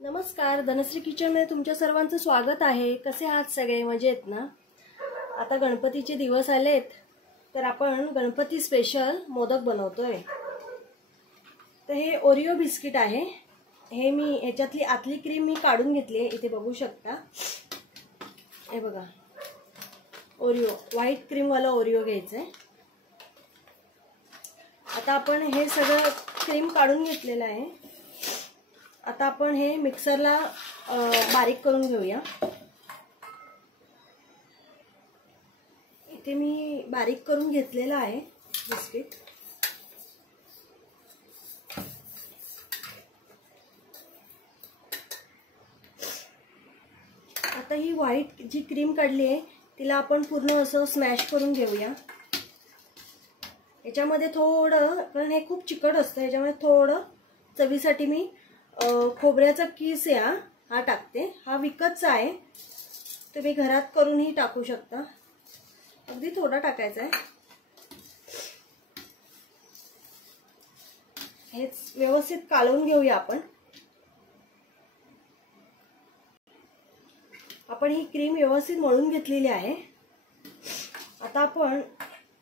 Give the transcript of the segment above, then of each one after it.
नमस्कार, धनश्री किचनमध्ये तुमच्या सर्वांचं स्वागत आहे। कसे आहात सगळे? मजेत ना? आता गणपतीचे दिवस आलेत, तर आपण गणपती स्पेशल मोदक बनवतोय। तर हे ओरिओ बिस्किट आहे। हे मी ह्याच्यातली आतली क्रीम मी काढून घेतली आहे, इथे बघू शकता। हे बघा, ओरिओ व्हाईट क्रीम वाला ओरिओ घ्यायचा आहे। आता आपण हे सगळं क्रीम काढून घेतलेलं आहे। आता आपण हे मिक्सरला बारीक करून घेऊया। इथे मी बारीक करून घेतलेला आहे बिस्किट। आता ही व्हाईट जी क्रीम काढली आहे तिला आपण पूर्ण असं स्मॅश करून घेऊया। याच्यामध्ये थोडं, कारण हे खूप चिकट असतं, याच्यामध्ये थोडं चवीसाठी मी खोबऱ्याचा किस हा टाकते। हा विकतचा आहे, तुम्ही घरात करूनही टाकू शकता। अगदी थोडा टाकायचा आहे। हे व्यवस्थित कालवून घेऊया आपण। आपण ही क्रीम व्यवस्थित मळून घेतलेली आहे। आता आपण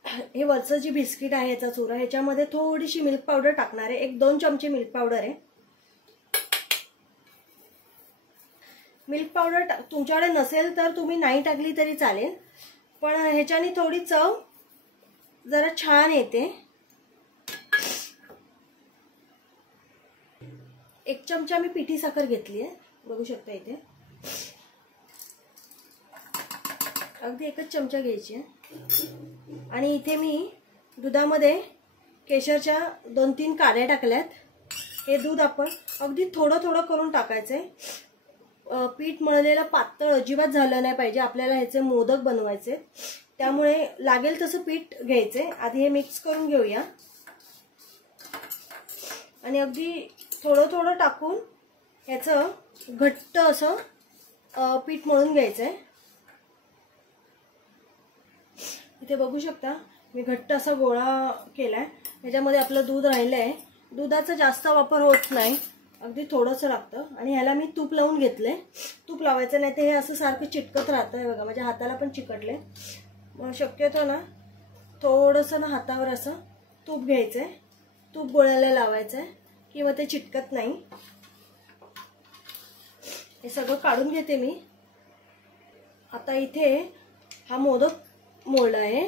हे वरचं जी बिस्किट आहे याचा चुरा, ह्याच्यामध्ये थोडीशी मिल्क पावडर टाकणार आहे। 1-2 चमचे मिल्क पावडर आहे। मिल्क पावडर तुमच्याकडे नसेल तर तुम्ही नाही टाकली तरी चालेल, पण ह्याच्याने थोडी चव जरा छान येते। 1 चमचा मी पिठी साखर घेतली आहे, बघू शकता इथे। अगदी 1च चमचा घ्यायची आहे। आणि इथे मी दुधामध्ये केशरच्या 2-3 काड्या टाकल्यात। हे दूध आपण अगदी थोडं थोडं करून टाकायचंय। पीठ मळलेलं पातळ अजिबात झालं नाही पाहिजे, आपल्याला ह्याचे मोदक बनवायचे, त्यामुळे लागेल तसं पीठ घ्यायचे। आधी हे मिक्स करून घेऊया आणि अगदी थोडं थोडं टाकून ह्याचं घट्ट असं पीठ मळून घ्यायचंय। इथे बघू शकता मी घट्ट असा गोळा केलाय। ह्याच्यामध्ये आपलं दूध राहिलंय। दुधाचा जास्त वापर होत नाही, अगदी थोडंसं लागतं। आणि ह्याला मी तूप लावून घेतलंय। तूप लावायचं नाही तर हे असं सारखं चिटकत राहतं। हे बघा, माझ्या हाताला पण चिकटले। मग शक्यतो ना थोडंसं ना हातावर असं तूप घ्यायचंय, तूप गोळ्याला लावायचंय किंवा ते चिटकत नाही। हे सगळं काढून घेते मी। आता इथे हा मोदक मोल्ड आहे,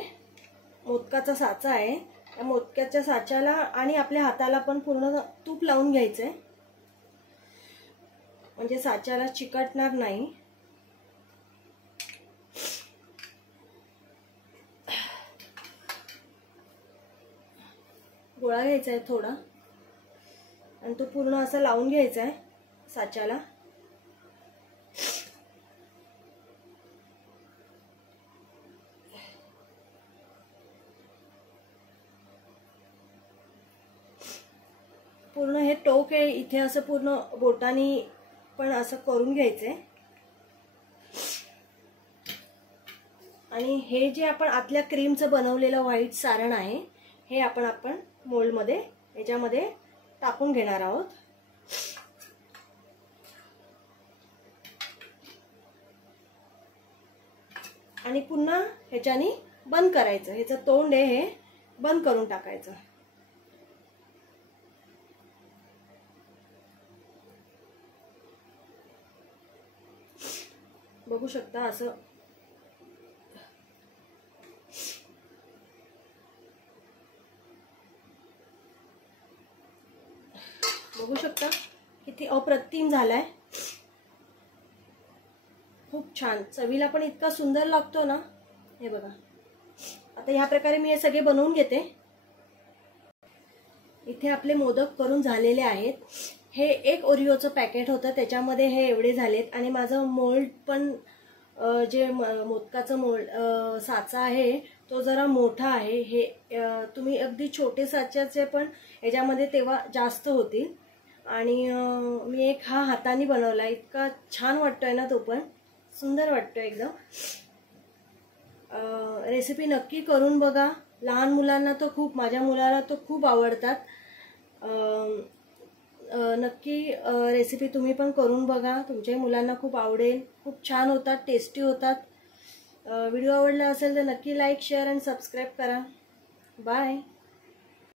मोदकाचा साचा आहे। या मोदकाच्या साच्याला आणि आपल्या हाताला पण पूर्ण तूप लावून घ्यायचंय, म्हणजे साच्याला चिकटणार नाही। गोळा घ्यायचा आहे थोडा आणि तो पूर्ण असा लावून घ्यायचा आहे साच्याला। पूर्ण हे टोक आहे इथे असं पूर्ण बोटानी पण असं करून घ्यायचंय। आणि हे जे आपण आतल्या क्रीमचं बनवलेलं व्हाईट सारण आहे, हे आपण मोल्ड मध्ये याच्यामध्ये टाकून घेणार आहोत। आणि पुन्हा ह्याच्यानी बंद करायचं। ह्याचं तोंड आहे हे बंद करून टाकायचं। बघू शकता असं बघू शकता किती अप्रतिम झालाय। खूप छान, चवीला पण इतका सुंदर लागतो ना। हे बघा, आता ह्या प्रकारे मी हे सगळे बनवून घेते। इथे आपले मोदक करून झालेले आहेत। हे 1 ओरिओचं पॅकेट होतं, त्याच्यामध्ये हे एवढे झालेत। आणि माझं मोल्ड पण जे मोदकाचं मोल्ड साचा आहे तो जरा मोठा आहे। हे तुम्ही अगदी छोटे साच्याचे पण याच्यामध्ये तेव्हा जास्त होतील। आणि मी एक हा हाताने बनवला, इतका छान वाटतोय ना, तो पण सुंदर वाटतोय एकदम। रेसिपी नक्की करून बघा। लहान मुलांना तो खूप, माझ्या मुलाला तो खूप आवडतात। नक्की रेसिपी तुम्ही पण करून बघा, तुमच्याही मुलांना खूप आवडेल. खूप छान होतात, टेस्टी होतात. व्हिडिओ आवडला असेल तर नक्की लाईक, शेअर आणि सबस्क्राईब करा. बाय.